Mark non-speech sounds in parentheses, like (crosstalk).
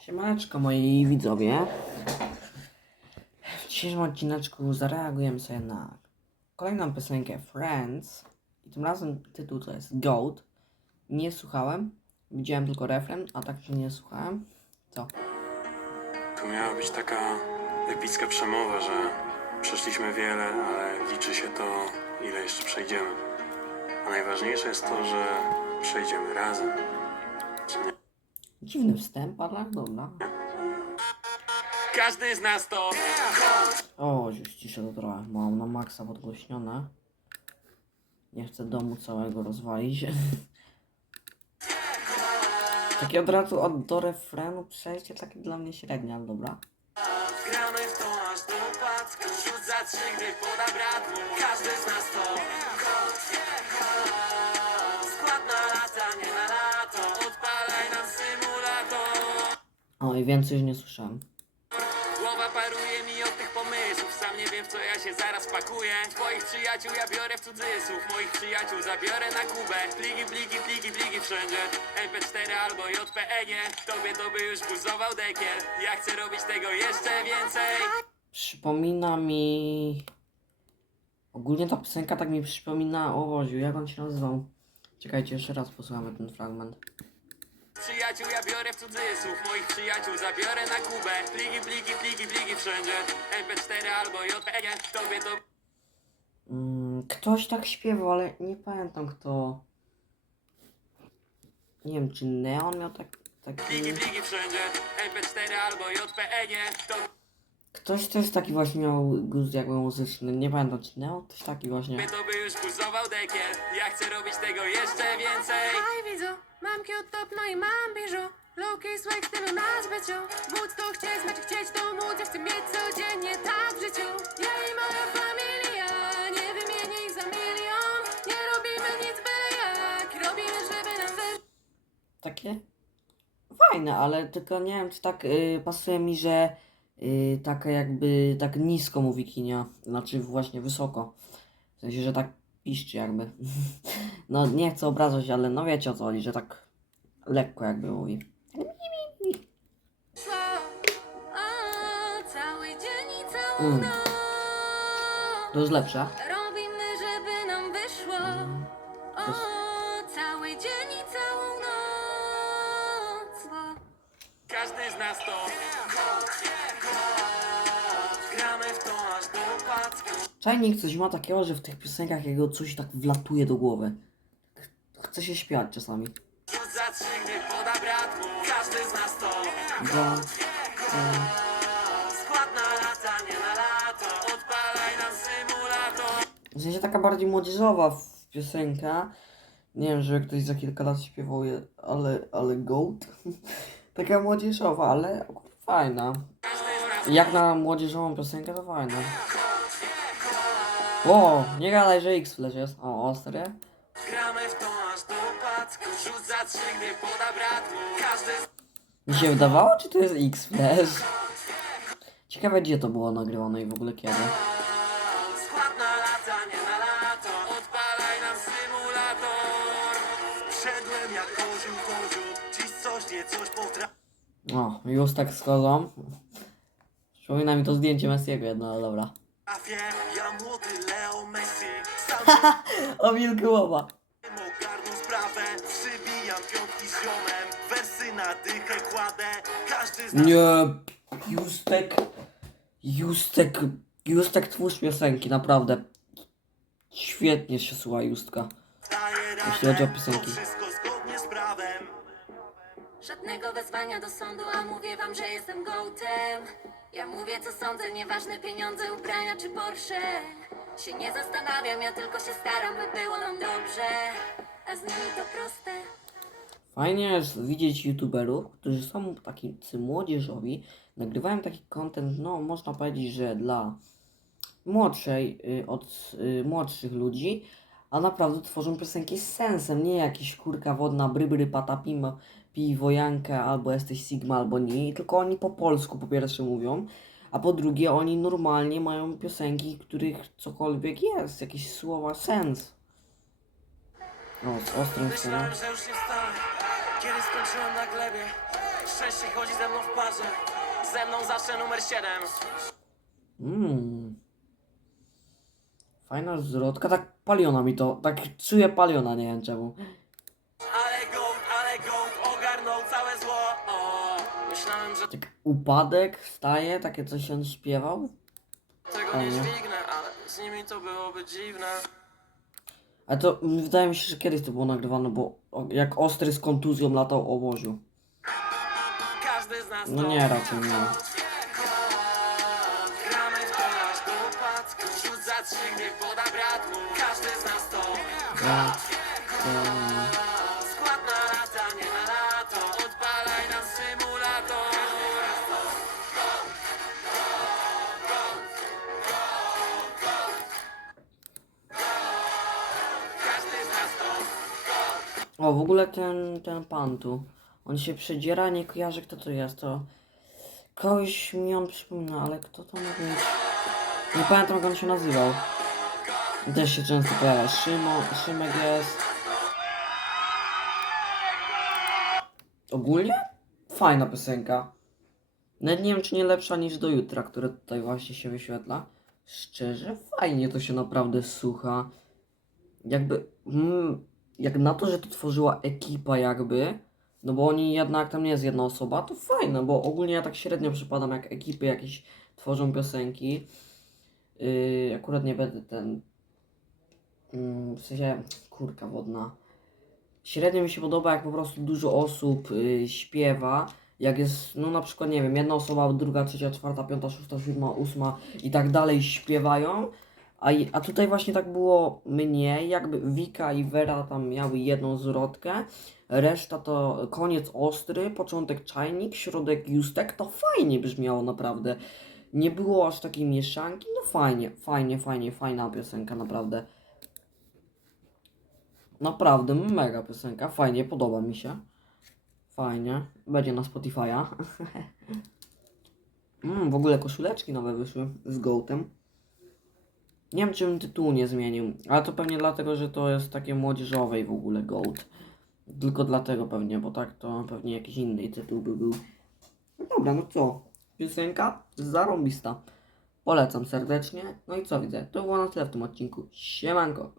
Siemaneczko moi widzowie. W dzisiejszym odcineczku zareagujemy sobie na kolejną piosenkę Friends. I tym razem tytuł to jest Goat. Nie słuchałem, widziałem tylko refren, a tak się nie słuchałem. Co? Tu miała być taka epicka przemowa, że przeszliśmy wiele, ale liczy się to, ile jeszcze przejdziemy. A najważniejsze jest to, że przejdziemy razem. Dziwny wstęp, ale dobra. Każdy z nas to O, już ciszę to trochę. Mam na maksa podgłośnione. Nie chcę domu całego rozwalić. (laughs) Takie od razu od do refrenu przejście takie dla mnie średnie, ale dobra. Gramy w to aż do upadku trzy, poda brat mu Każdy z nas to i więcej już nie słyszałem. Głowa paruje mi od tych pomysłów Sam nie wiem w co ja się zaraz pakuję Twoich przyjaciół ja biorę w cudzysłów Moich przyjaciół zabiorę na Kubę Pliki, pliki, pliki, pliki wszędzie MP4 albo JPEG Tobie to by już buzował dekiel Ja chcę robić tego jeszcze więcej Przypomina mi... Ogólnie ta piosenka tak mi przypomina o Woziu. Jak on się nazywał? Czekajcie, jeszcze raz posłuchamy ten fragment. Przyjaciół ja biorę w cudzysłów Moich przyjaciół zabiorę na Kubę. Pliki, pliki, pliki, pliki wszędzie. MP4 albo JPEG Tobie to Mm, ktoś tak śpiewał, ale nie pamiętam kto. Nie wiem, czy Neon miał tak, taki... pliki, pliki wszędzie. MP4 albo JPEG To Ktoś też taki właśnie miał gust jakby muzyczny. Nie pamiętam, czy Neon? Ktoś taki właśnie. To by już Ja chcę robić tego jeszcze więcej Hej widzu, mam cute top, no i mam biżu Loki, swag, stylu na zbyciu Móc to chcieć, chcieć to móc Ja chcę mieć codziennie tak w życiu Ja i moja familia Nie wymienię ich za milion Nie robimy nic byle jak Robimy, żeby nam wyszło Takie fajne, ale tylko nie wiem, czy tak y, pasuje mi, że y, tak jakby tak nisko mówi Kinia, znaczy właśnie wysoko. W sensie, że tak piszczy jakby. (laughs) No nie chcę obrażać, ale no wiecie o co chodzi, że tak lekko jakby mówi. Mm. To jest lepsze. Czajnik coś ma takiego, że w tych piosenkach jego coś tak wlatuje do głowy. Ch- Chce się śpiewać czasami. Symulator W sensie taka bardziej młodzieżowa piosenka. Nie wiem, że ktoś za kilka lat śpiewał ale, ale Goat. (laughs) taka młodzieżowa, ale fajna. Jak na młodzieżową piosenkę to fajna. O, nie gadaj, że X-Flash jest. O, ostry. Gramy w to aż do upadku Rzut za trzy, gdy poda brat mu Każdy z Mi się wydawało, czy to jest X-Flash? Ciekawe, gdzie to było nagrywane i w ogóle kiedy. Skład na lata, nie na lato Odpalaj nam symulator Wszedłem jak kozioł kozioł Dziś coś nie coś potrafi O, już tak schodzą. Przypomina mi to zdjęcie Messiego jedno, ale dobra. Ja młody Leo Messi Sam (laughs) O wiem ogarnął sprawę Przybijam piątki z ziomem Wersy na dychę kładę Każdy z nas Nie, Justek, Justek, Justek twórz piosenki, naprawdę. Świetnie się słucha Justka. daje radę Jeśli chodzi o piosenki. To wszystko Żadnego wezwania do sądu, a mówię wam, że jestem gołtem Ja mówię co sądzę, nieważne pieniądze, ubrania czy Porsche. Się nie zastanawiam, ja tylko się staram, by było nam dobrze. A z nimi to proste. Fajnie jest widzieć youtuberów, którzy są tacy młodzieżowi, nagrywają taki content, no można powiedzieć, że dla młodszej, y, od y, młodszych ludzi, a naprawdę tworzą piosenki z sensem, nie jakieś kurka wodna, brybry, patapim, piwo, jankę, albo jesteś Sigma, albo nie, tylko oni po polsku po pierwsze mówią, a po drugie oni normalnie mają piosenki, których cokolwiek jest, jakieś słowa, sens. O, z ostrym. Myślałem, że już nie wstanę Kiedy skończyłem na glebie Szczęście chodzi ze mną w parze Ze mną zawsze numer 7 Mmm. Fajna zwrotka, tak paliona mi to, tak czuję paliona, nie wiem czemu. Myślałem, że Tak upadek, wstaje, takie coś on śpiewał. tego nie Fajnie. dźwignę Ale z nimi to byłoby dziwne Ale to mm, wydaje mi się, że kiedyś to było nagrywane, bo o- jak ostry z kontuzją latał o woziu. Każdy z nas No to nie, raczej nie. Gramy w to aż do upadku za trzy, gdy poda brat mu Każdy z nas to Ja, Skład W ogóle ten, ten pan tu. On się przedziera, nie kojarzy kto to jest, to... Kogoś mi on przypomina, ale kto to ma być? Nie pamiętam jak on się nazywał. Też się często pojawia. Szymek jest. Ogólnie? Fajna piosenka. Nawet nie wiem, czy nie lepsza niż do jutra, które tutaj właśnie się wyświetla. Szczerze, fajnie to się naprawdę słucha. Jakby, mm, jak na to, że to tworzyła ekipa jakby, no bo oni jednak tam nie jest jedna osoba, to fajne, bo ogólnie ja tak średnio przypadam, jak ekipy jakieś tworzą piosenki. Yy, akurat nie będę ten, mm, w sensie, kurka wodna. Średnio mi się podoba, jak po prostu dużo osób yy, śpiewa. Jak jest, no na przykład, nie wiem, jedna osoba, druga, trzecia, czwarta, piąta, szósta, siódma, ósma i tak dalej śpiewają. A, a tutaj właśnie tak było mniej, jakby Wika i Vera tam miały jedną zwrotkę, reszta to koniec ostry, początek czajnik, środek justek, to fajnie brzmiało naprawdę. Nie było aż takiej mieszanki, no fajnie, fajnie, fajnie, fajna piosenka, naprawdę. Naprawdę, mega piosenka, fajnie, podoba mi się. Fajnie, będzie na Spotify'a. (laughs) mm, w ogóle koszuleczki nowe wyszły z Goatem. Nie wiem, czy bym tytułu nie zmienił, ale to pewnie dlatego, że to jest takie młodzieżowe i w ogóle Goat. Tylko dlatego pewnie, bo tak to pewnie jakiś inny tytuł by był. No dobra, no co? Piosenka zarąbista. Polecam serdecznie. No i co widzę? To było na tyle w tym odcinku. Siemanko.